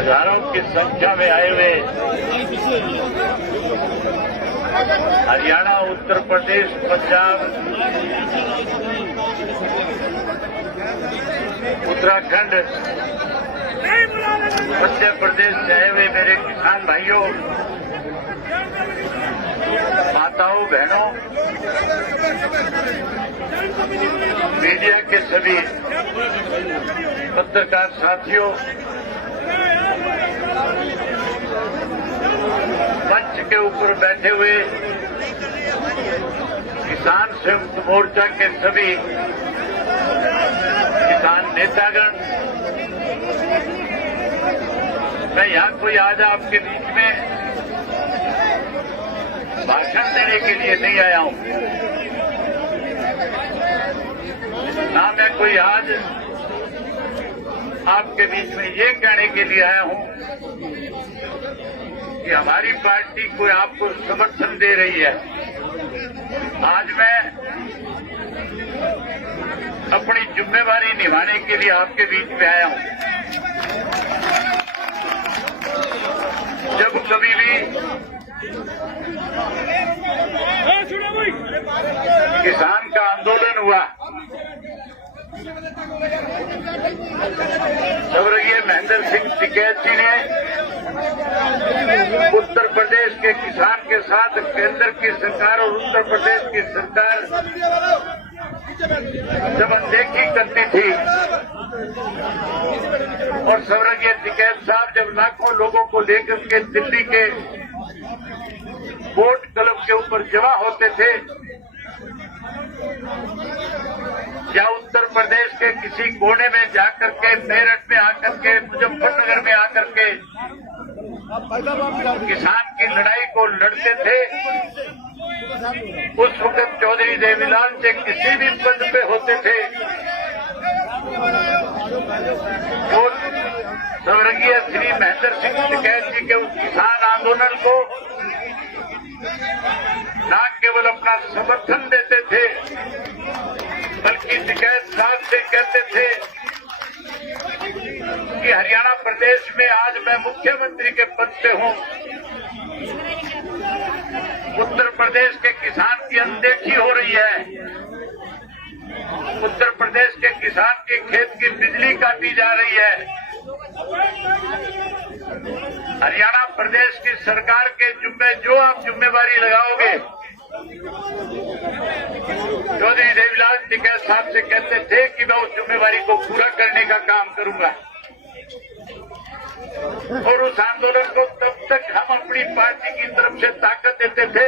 हजारों की संख्या में आए हुए हरियाणा, उत्तर प्रदेश, पंजाब, उत्तराखंड, मध्य प्रदेश से आए हुए मेरे किसान भाइयों, माताओं, बहनों, मीडिया के सभी पत्रकार साथियों, मंच के ऊपर बैठे हुए किसान संयुक्त मोर्चा के सभी किसान नेतागण, मैं यहाँ कोई आज आपके बीच में भाषण देने के लिए नहीं आया हूँ, ना मैं कोई आज आपके बीच में ये कहने के लिए आया हूँ कि हमारी पार्टी कोई आपको समर्थन दे रही है। आज मैं अपनी जिम्मेवारी निभाने के लिए आपके बीच में आया हूँ। जब कभी भी किसान का आंदोलन हुआ, स्वर्गीय महेंद्र सिंह टिकैत जी ने उत्तर प्रदेश के किसान के साथ केंद्र की सरकार और उत्तर प्रदेश की सरकार जब अनदेखी करती थी और स्वर्गीय टिकैत साहब जब लाखों लोगों को लेकर के दिल्ली के वोट क्लब के ऊपर जमा होते थे, या उत्तर प्रदेश के किसी कोने में जाकर के, मेरठ में आकर के, मुजफ्फरनगर में आकर के किसान की लड़ाई को लड़ते थे, उस वक्त चौधरी देवीलाल जी किसी भी पद पे होते थे, तो स्वर्गीय श्री महेंद्र सिंह टिकैत जी के उस किसान आंदोलन को न केवल अपना समर्थन देते थे, बल्कि टिकैत साहब से कहते थे कि हरियाणा प्रदेश में आज मैं मुख्यमंत्री के पद पे हूं, उत्तर प्रदेश के किसान की अनदेखी हो रही है, उत्तर प्रदेश के किसान के खेत की बिजली काटी जा रही है, हरियाणा प्रदेश की सरकार के जुम्मे जो आप जिम्मेवारी लगाओगे, चौधरी देवीलाल टिकैत साहब से कहते थे कि मैं उस जिम्मेवारी को पूरा करने का काम करूंगा। और उस आंदोलन को तब तक हम अपनी पार्टी की तरफ से ताकत देते थे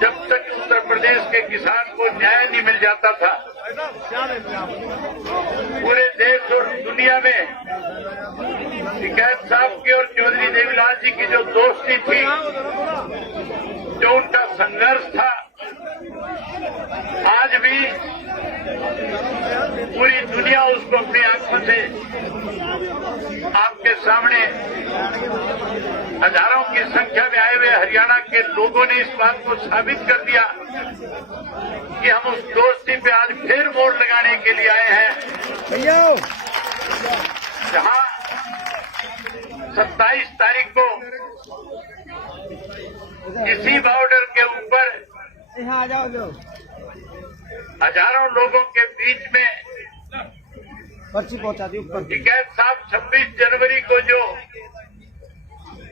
जब तक उत्तर प्रदेश के किसान को न्याय नहीं मिल जाता था। पूरे देश और दुनिया में टिकैत साहब की और चौधरी देवीलाल जी की जो दोस्ती थी, जो उनका संघर्ष था, आज भी पूरी दुनिया उसको अपनी आंखों से आपके सामने हजारों की संख्या में आए हुए हरियाणा के लोगों ने इस बात को साबित कर दिया कि हम उस दोस्ती पे आज फिर मोड़ लगाने के लिए आए हैं। जहां 27 तारीख को इसी बॉर्डर के ऊपर हजारों लोगों के बीच में पर्ची पहुंचा दी ऊपर। टिकैत साहब 26 जनवरी को जो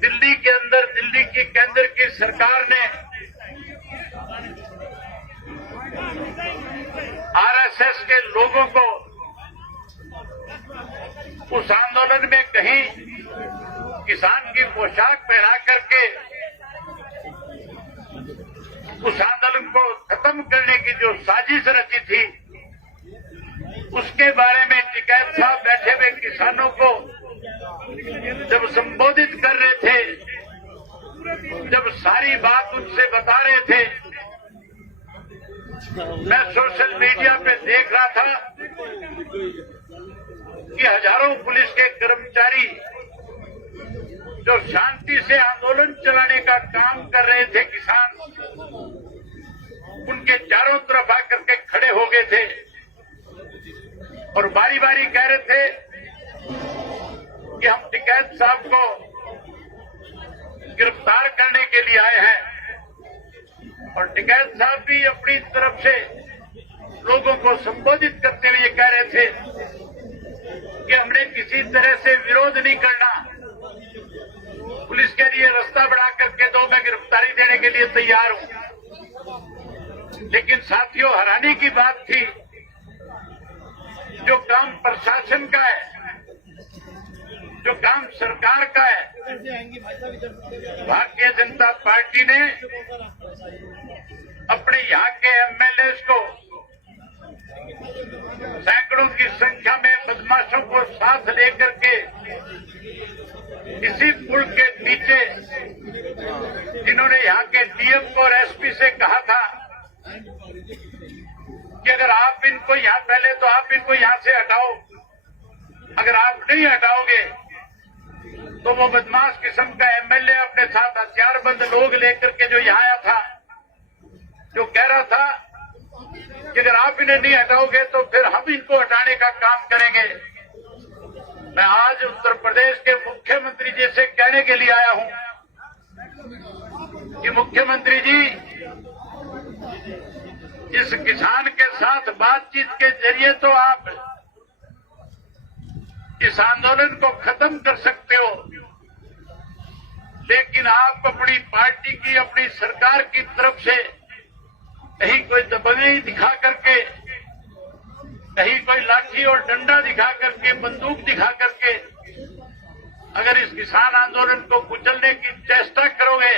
दिल्ली के अंदर दिल्ली की केंद्र की सरकार ने आरएसएस के लोगों को उस आंदोलन में कहीं किसान की पोशाक पहना करके उस आंदोलन को खत्म करने की जो साजिश रची थी, उसके बारे में टिकैत साहब बैठे हुए किसानों को जब संबोधित कर रहे थे, जब सारी बात उनसे बता रहे थे, मैं सोशल मीडिया पे देख रहा था कि हजारों पुलिस के कर्मचारी जो शांति से आंदोलन चलाने का काम कर रहे थे, किसान उनके चारों तरफ आकर के खड़े हो गए थे और बारी बारी कह रहे थे कि हम टिकैत साहब को गिरफ्तार करने के लिए आए हैं और टिकैत साहब भी अपनी तरफ से लोगों को संबोधित करते हुए कह रहे थे कि हमने किसी तरह से विरोध नहीं करना, पुलिस के लिए रास्ता बढ़ा करके दो, मैं गिरफ्तारी देने के लिए तैयार हूं। लेकिन साथियों, हैरानी की बात थी, जो काम प्रशासन का है, जो काम सरकार का है, भारतीय जनता पार्टी ने अपने यहाँ के एमएलए को सैकड़ों की संख्या में बदमाशों को साथ लेकर के इसी पुल के नीचे, जिन्होंने यहाँ के डीएम को और एसपी से कहा था कि अगर आप इनको यहाँ, पहले तो आप इनको यहाँ से हटाओ, अगर आप नहीं हटाओगे तो वो बदमाश किस्म का एमएलए अपने साथ हथियारबंद लोग लेकर के जो यहाँ आया था, जो कह रहा था कि अगर आप इन्हें नहीं हटाओगे तो फिर हम इनको हटाने का काम करेंगे। मैं आज उत्तर प्रदेश के मुख्यमंत्री जी से कहने के लिए आया हूं कि मुख्यमंत्री जी, इस किसान के साथ बातचीत के जरिए तो आप इस आंदोलन को खत्म कर सकते हो, लेकिन आप अपनी पार्टी की, अपनी सरकार की तरफ से कहीं कोई दबंगई दिखा करके, कहीं कोई लाठी और डंडा दिखा करके, बंदूक दिखा करके अगर इस किसान आंदोलन को कुचलने की चेष्टा करोगे,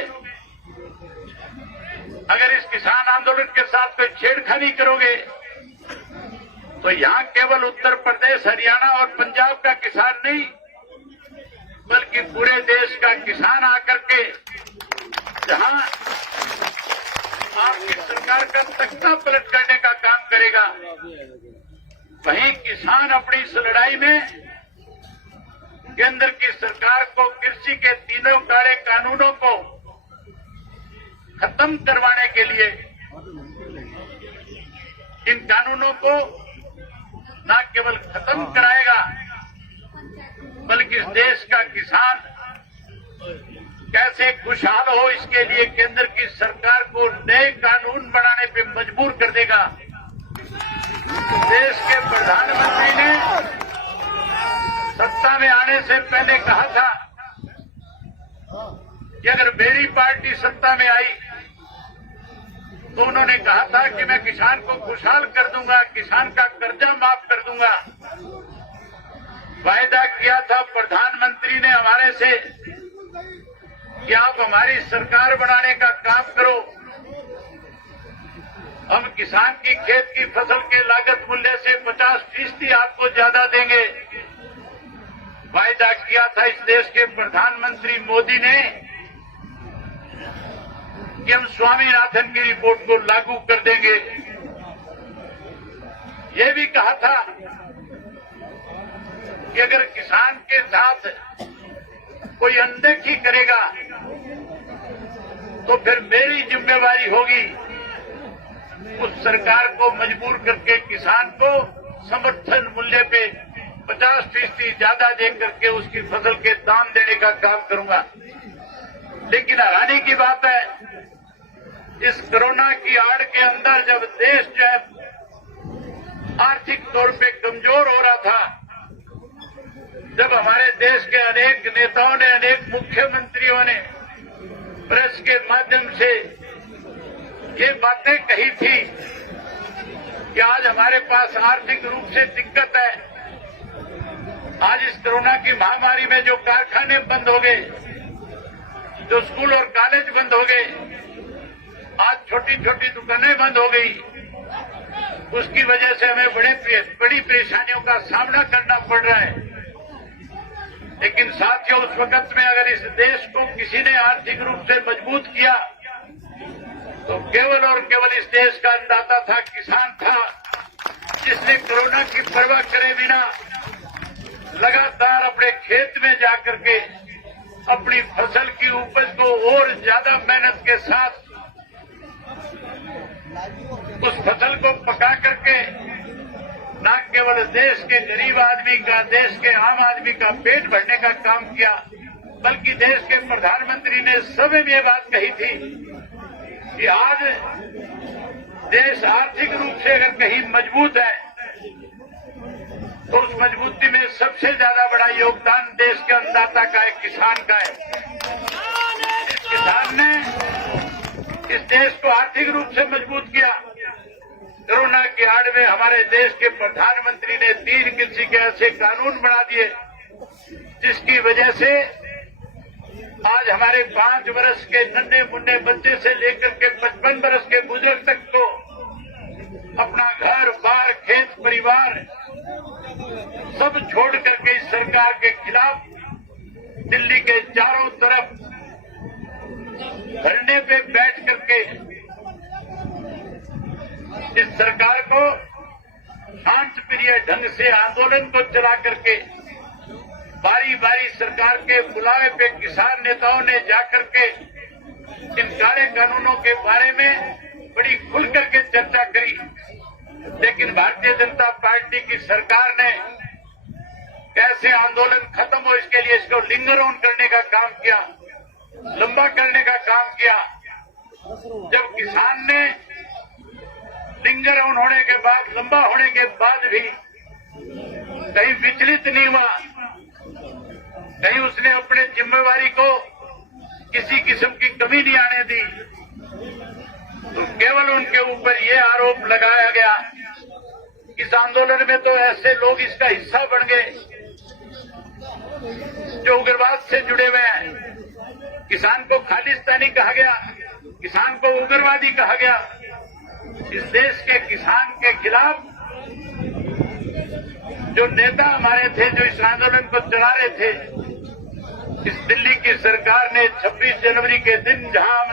अगर इस किसान आंदोलन के साथ कोई छेड़खानी करोगे, तो यहाँ केवल उत्तर प्रदेश, हरियाणा और पंजाब का किसान नहीं, बल्कि पूरे देश का किसान आकर के जहाँ आपकी सरकार का तख्ता पलट करने का काम करेगा, वहीं किसान अपनी इस लड़ाई में केंद्र की सरकार को कृषि के तीनों काले कानूनों को खत्म करवाने के लिए, इन कानूनों को न केवल खत्म कराएगा, बल्कि इस देश का किसान कैसे खुशहाल हो, इसके लिए केंद्र की सरकार को नए कानून बनाने पे मजबूर कर देगा। देश के प्रधानमंत्री ने सत्ता में आने से पहले कहा था कि अगर मेरी पार्टी सत्ता में आई तो उन्होंने कहा था कि मैं किसान को खुशहाल कर दूंगा, किसान का कर्जा माफ कर दूंगा। वायदा किया था प्रधानमंत्री ने हमारे से कि आप हमारी सरकार बनाने का काम करो, हम किसान की खेत की फसल के लागत मूल्य से 50% आपको ज्यादा देंगे। वायदा किया था इस देश के प्रधानमंत्री मोदी ने कि हम स्वामीनाथन की रिपोर्ट को लागू कर देंगे। ये भी कहा था कि अगर किसान के साथ कोई अनदेखी करेगा तो फिर मेरी जिम्मेवारी होगी उस सरकार को मजबूर करके किसान को समर्थन मूल्य पे 50% ज्यादा दे करके उसकी फसल के दाम देने का काम करूंगा। लेकिन हैरानी की बात है, इस कोरोना की आड़ के अंदर जब देश जो है आर्थिक तौर पे कमजोर हो रहा था, जब हमारे देश के अनेक नेताओं ने, अनेक मुख्यमंत्रियों ने प्रेस के माध्यम से ये बातें कही थी कि आज हमारे पास आर्थिक रूप से दिक्कत है, आज इस कोरोना की महामारी में जो कारखाने बंद हो गए, जो स्कूल और कॉलेज बंद हो गए, आज छोटी छोटी दुकानें बंद हो गई, उसकी वजह से हमें बड़ी परेशानियों का सामना करना पड़ रहा है। लेकिन साथियों, उस वक्त में अगर इस देश को किसी ने आर्थिक रूप से मजबूत किया तो केवल और केवल इस देश का अन्नदाता था, किसान था, जिसने कोरोना की परवाह करे बिना लगातार अपने खेत में जाकर के अपनी फसल की उपज को और ज्यादा मेहनत के साथ उस फसल को पका करके न केवल देश के गरीब आदमी का, देश के आम आदमी का पेट भरने का काम किया, बल्कि देश के प्रधानमंत्री ने सभी में ये बात कही थी कि आज देश आर्थिक रूप से अगर कहीं मजबूत है तो उस मजबूती में सबसे ज्यादा बड़ा योगदान देश के अन्नदाता का है, किसान का है। इस किसान ने इस देश को आर्थिक रूप से मजबूत किया। कोरोना की आड़ में हमारे देश के प्रधानमंत्री ने 3 कृषि के ऐसे कानून बना दिए जिसकी वजह से आज हमारे 5 वर्ष के नन्हे मुन्ने बच्चे से लेकर के 55 वर्ष के बुजुर्ग तक को अपना घर बार खेत परिवार सब छोड़ करके इस सरकार के खिलाफ दिल्ली के चारों तरफ धरने पे बैठ करके इस सरकार को शांतिप्रिय ढंग से आंदोलन को चला करके बारी बारी सरकार के बुलावे पे किसान नेताओं ने जाकर के इन काले कानूनों के बारे में बड़ी खुल करके चर्चा करी। लेकिन भारतीय जनता पार्टी की सरकार ने कैसे आंदोलन खत्म हो इसके लिए इसको लिंगर ऑन करने का काम किया, लंबा करने का काम किया। जब किसान ने लिंगर ऑन होने के बाद, लंबा होने के बाद भी कहीं विचलित नहीं हुआ, कहीं उसने अपने जिम्मेवारी को किसी किस्म की कमी नहीं आने दी, तो केवल उनके ऊपर ये आरोप लगाया गया। इस आंदोलन में तो ऐसे लोग इसका हिस्सा बन गए जो उग्रवाद से जुड़े हुए हैं। किसान को खालिस्तानी कहा गया, किसान को उग्रवादी कहा गया। इस देश के किसान के खिलाफ जो नेता हमारे थे, जो इस आंदोलन को चला रहे थे, इस दिल्ली की सरकार ने 26 जनवरी के दिन जहां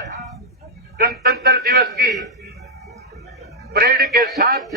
गणतंत्र दिवस की परेड के साथ